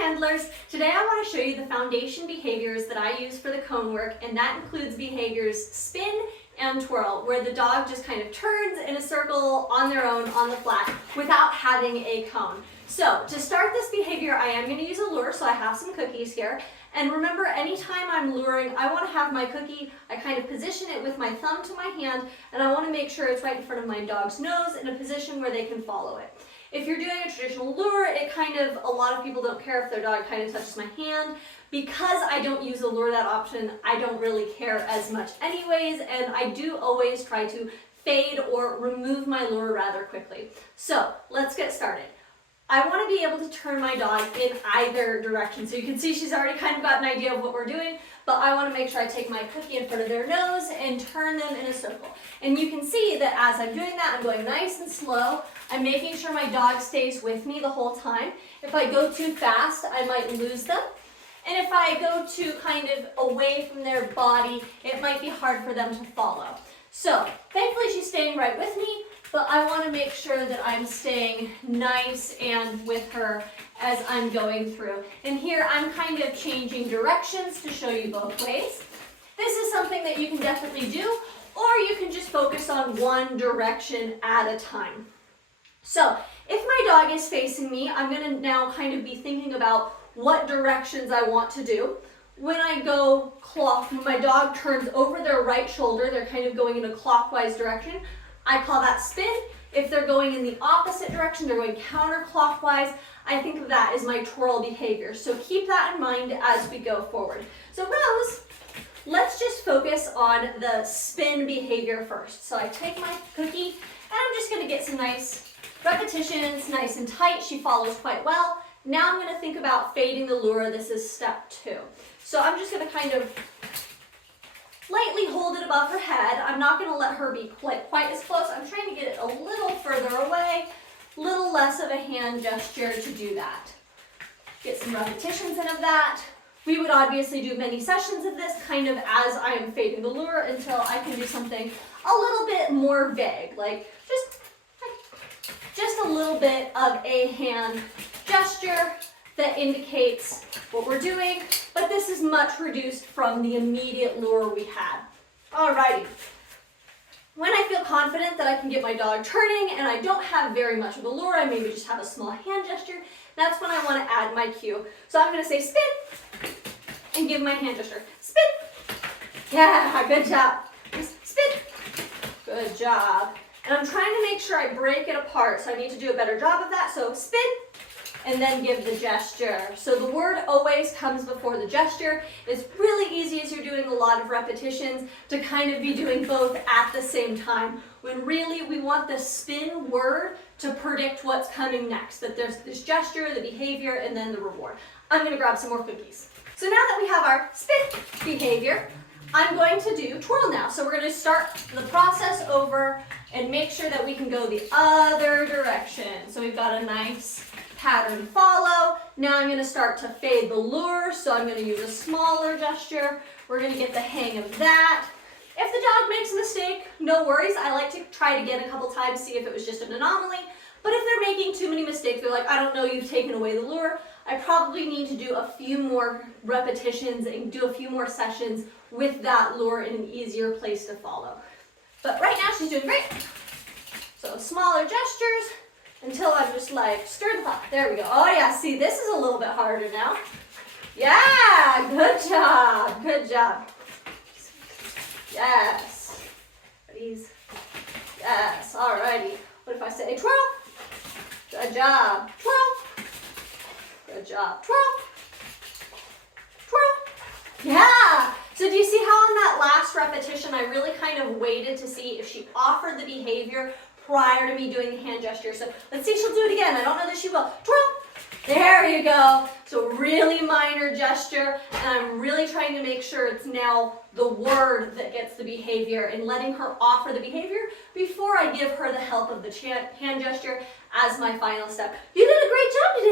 handlers. Today I want to show you the foundation behaviors that I use for the cone work, and that includes behaviors spin and twirl, where the dog just kind of turns in a circle on their own on the flat without having a cone. So to start this behavior, I am going to use a lure, so I have some cookies here. And remember, anytime I'm luring, I want to have my cookie, I kind of position it with my thumb to my hand, and I want to make sure it's right in front of my dog's nose in a position where they can follow it. If you're doing a traditional lure, a lot of people don't care if their dog kind of touches my hand. Because I don't use a lure that often, I don't really care as much anyways, and I do always try to fade or remove my lure rather quickly. So let's get started. I want to be able to turn my dog in either direction. So you can see she's already kind of got an idea of what we're doing, but I want to make sure I take my cookie in front of their nose and turn them in a circle. And you can see that as I'm doing that, I'm going nice and slow. I'm making sure my dog stays with me the whole time. If I go too fast, I might lose them. And if I go too kind of away from their body, it might be hard for them to follow. So thankfully she's staying right with me, but I want to make sure that I'm staying nice and with her as I'm going through. And here I'm kind of changing directions to show you both ways. This is something that you can definitely do, or you can just focus on one direction at a time. So if my dog is facing me, I'm going to now kind of be thinking about what directions I want to do. When I go when my dog turns over their right shoulder, they're kind of going in a clockwise direction. I call that spin. If they're going in the opposite direction, they're going counterclockwise, I think that is my twirl behavior. So keep that in mind as we go forward. So Rose, let's just focus on the spin behavior first. So I take my cookie and I'm just going to get some nice repetitions, nice and tight. She follows quite well. Now I'm going to think about fading the lure. This is step 2. So I'm just going to kind of lightly hold it above her head. I'm not going to let her be quite as close. I'm trying to get it a little further away, a little less of a hand gesture to do that. Get some repetitions in of that. We would obviously do many sessions of this kind of as I am fading the lure until I can do something a little bit more vague, like just a little bit of a hand gesture that indicates what we're doing, but this is much reduced from the immediate lure we had. Alrighty. When I feel confident that I can get my dog turning and I don't have very much of a lure, I maybe just have a small hand gesture, that's when I want to add my cue. So I'm going to say spin and give my hand gesture. Spin. Yeah, good job. Spin. Good job. And I'm trying to make sure I break it apart, so I need to do a better job of that. So spin, and then give the gesture. So the word always comes before the gesture. It's really easy as you're doing a lot of repetitions to kind of be doing both at the same time, when really we want the spin word to predict what's coming next, that there's this gesture, the behavior, and then the reward. I'm going to grab some more cookies. So now that we have our spin behavior, I'm going to do twirl now. So we're going to start the process over and make sure that we can go the other direction. So we've got a nice pattern follow. Now I'm going to start to fade the lure, so I'm going to use a smaller gesture. We're going to get the hang of that. If the dog makes a mistake, no worries. I like to try it again a couple times, see if it was just an anomaly. But if they're making too many mistakes, they're like, I don't know, you've taken away the lure, I probably need to do a few more repetitions and do a few more sessions with that lure in an easier place to follow. But right now she's doing great. So smaller gestures until I'm just like, stir the pot. There we go. Oh yeah, see, this is a little bit harder now. Yeah, good job, good job. Yes. Please. Yes, alrighty. What if I say twirl? Good job. Twirl. Good job. Twirl. Twirl. Yeah. So do you see how on that last repetition I really kind of waited to see if she offered the behavior prior to me doing the hand gesture? So let's see if she'll do it again. I don't know that she will. Twirl. There you go. So really minor gesture, and I'm really trying to make sure it's now the word that gets the behavior and letting her offer the behavior before I give her the help of the hand gesture as my final step. You did a great job today.